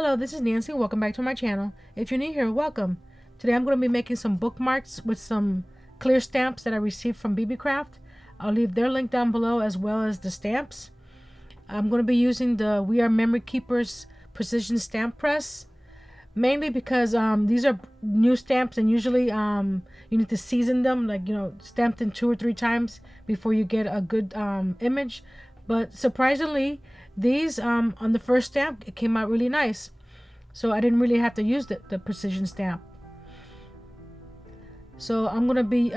Hello, this is Nancy. Welcome back to my channel. If you're new here, welcome. Today I'm going to be making some bookmarks with some clear stamps that I received from Beebeecraft. I'll leave their link down below as well as the stamps. I'm going to be using the We Are Memory Keepers Precision Stamp Press, mainly because these are new stamps and usually you need to season them, like, stamp them 2 or 3 times before you get a good image. But surprisingly, these on the first stamp, it came out really nice. So I didn't really have to use the precision stamp. So I'm gonna be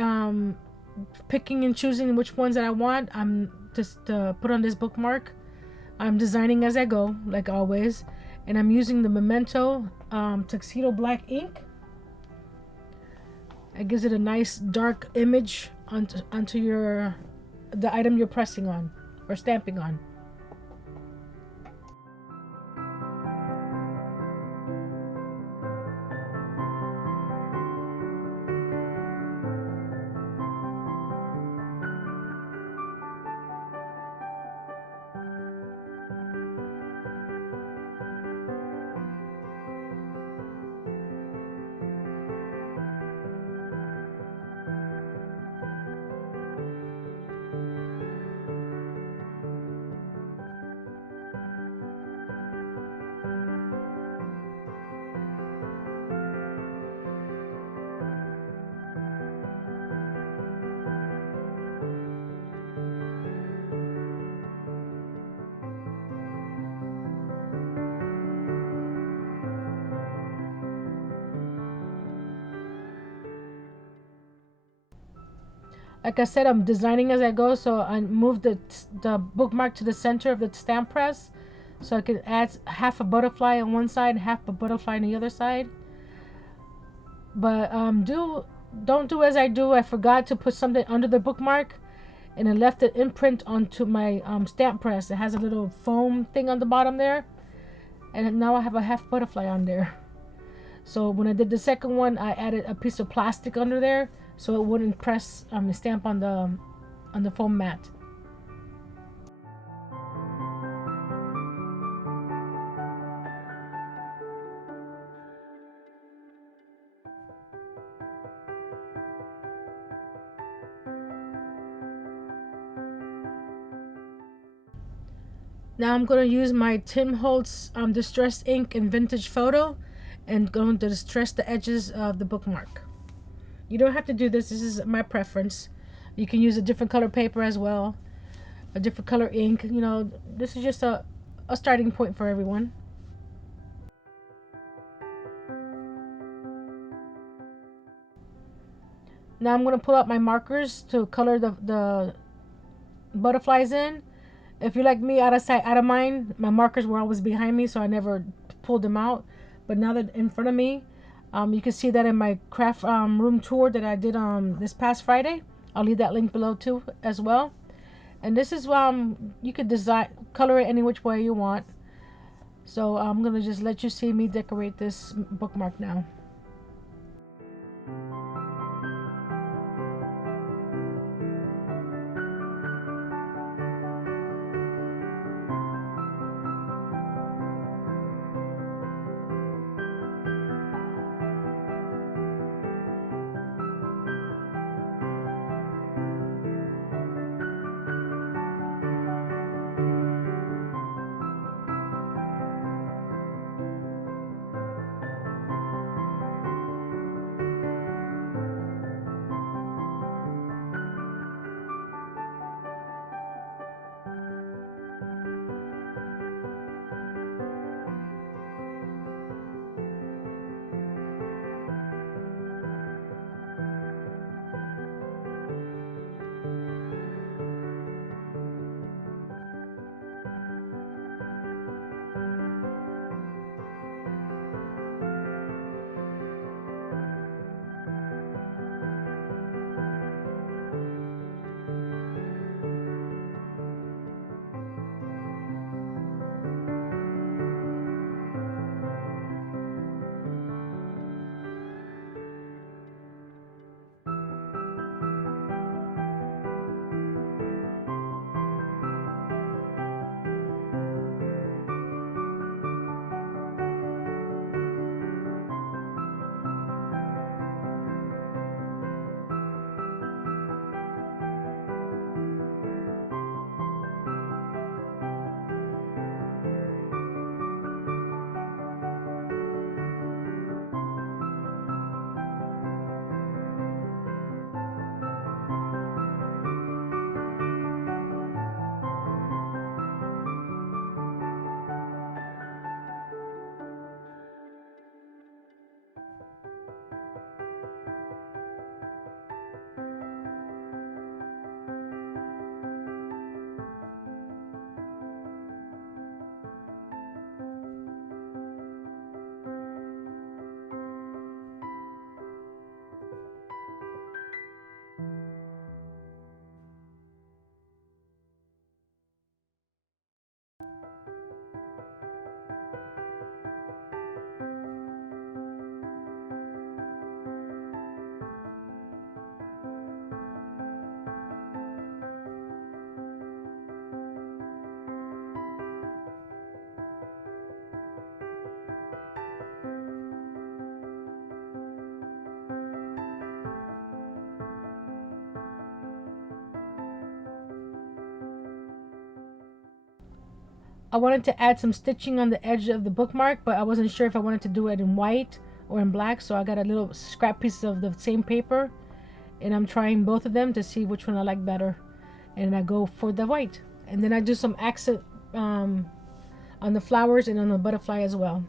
picking and choosing which ones that I want. I'm just to put on this bookmark. I'm designing as I go, like always, and I'm using the Memento Tuxedo Black ink. It gives it a nice dark image onto the item you're pressing on or stamping on. Like I said, I'm designing as I go, so I moved the bookmark to the center of the stamp press, so I could add half a butterfly on one side, half a butterfly on the other side. But don't do as I do. I forgot to put something under the bookmark, and I left an imprint onto my stamp press. It has a little foam thing on the bottom there, and now I have a half butterfly on there. So when I did the second one, I added a piece of plastic under there so it wouldn't press stamp on the foam mat. Now I'm going to use my Tim Holtz Distress ink and vintage photo and going to distress the edges of the bookmark. You don't have to do this. This is my preference. You can use a different color paper as well, a different color ink. This is just a starting point for everyone. Now I'm going to pull out my markers to color the butterflies in. If you're like me, out of sight, out of mind, my markers were always behind me, so I never pulled them out. But now that in front of me, you can see that in my craft room tour that I did this past Friday. I'll leave that link below too as well. And this is you could design, color it any which way you want. So I'm gonna just let you see me decorate this bookmark now. I wanted to add some stitching on the edge of the bookmark, but I wasn't sure if I wanted to do it in white or in black, so I got a little scrap piece of the same paper, and I'm trying both of them to see which one I like better, and I go for the white, and then I do some accent on the flowers and on the butterfly as well.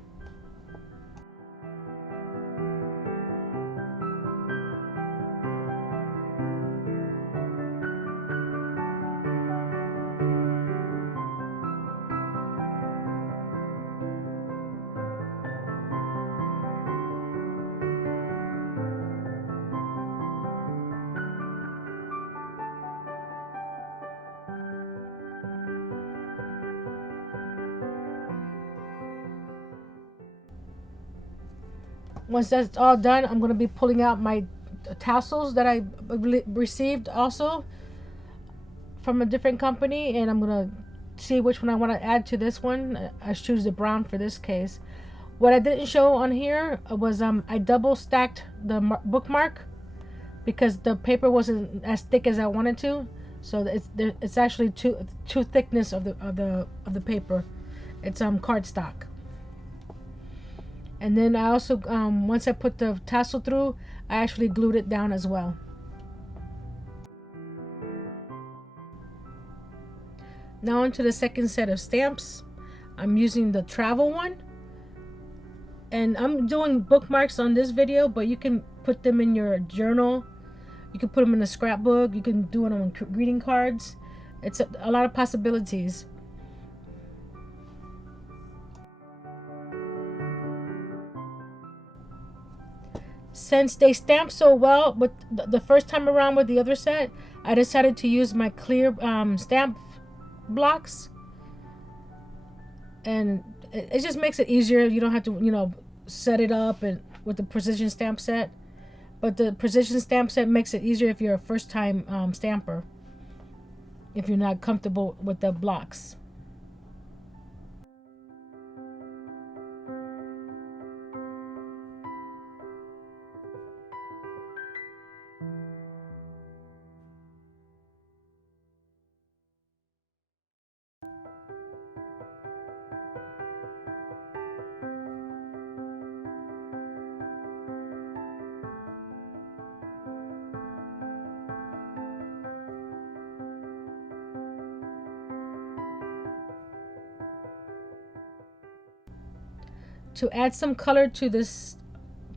Once that's all done, I'm going to be pulling out my tassels that I received also from a different company, and I'm going to see which one I want to add to this one. I choose the brown for this case. What I didn't show on here was I double stacked the bookmark because the paper wasn't as thick as I wanted to. So it's actually two thickness of the paper. It's cardstock. And then I also once I put the tassel through, I actually glued it down as well. Now onto the second set of stamps. I'm using the travel one, and I'm doing bookmarks on this video, but you can put them in your journal, you can put them in a scrapbook, you can do it on greeting cards. It's a lot of possibilities. Since they stamp so well with the first time around with the other set, I decided to use my clear stamp blocks, and it just makes it easier. You don't have to, set it up and with the precision stamp set. But the precision stamp set makes it easier if you're a first time stamper, if you're not comfortable with the blocks. To add some color to this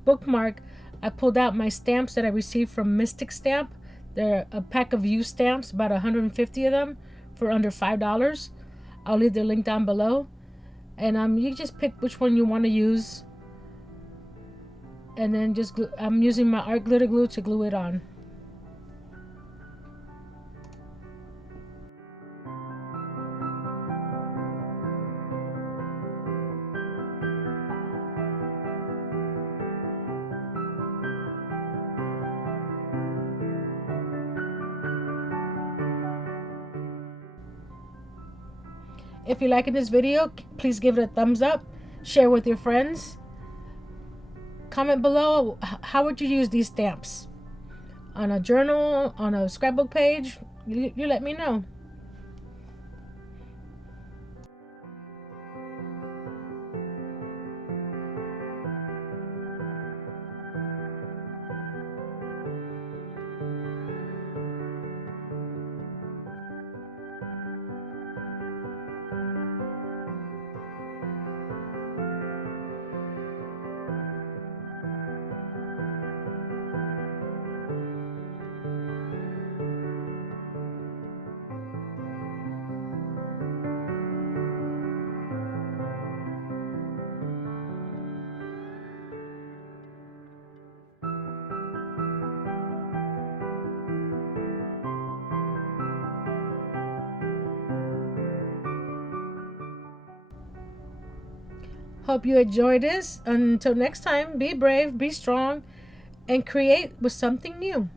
bookmark, I pulled out my stamps that I received from Mystic Stamp. They're a pack of used stamps, about 150 of them for under $5. I'll leave their link down below. And you just pick which one you want to use, and then just I'm using my art glitter glue to glue it on. If you're liking this video, please give it a thumbs up, share with your friends. Comment below, how would you use these stamps? On a journal, on a scrapbook page? You let me know. Hope you enjoyed this. Until next time, be brave, be strong, and create with something new.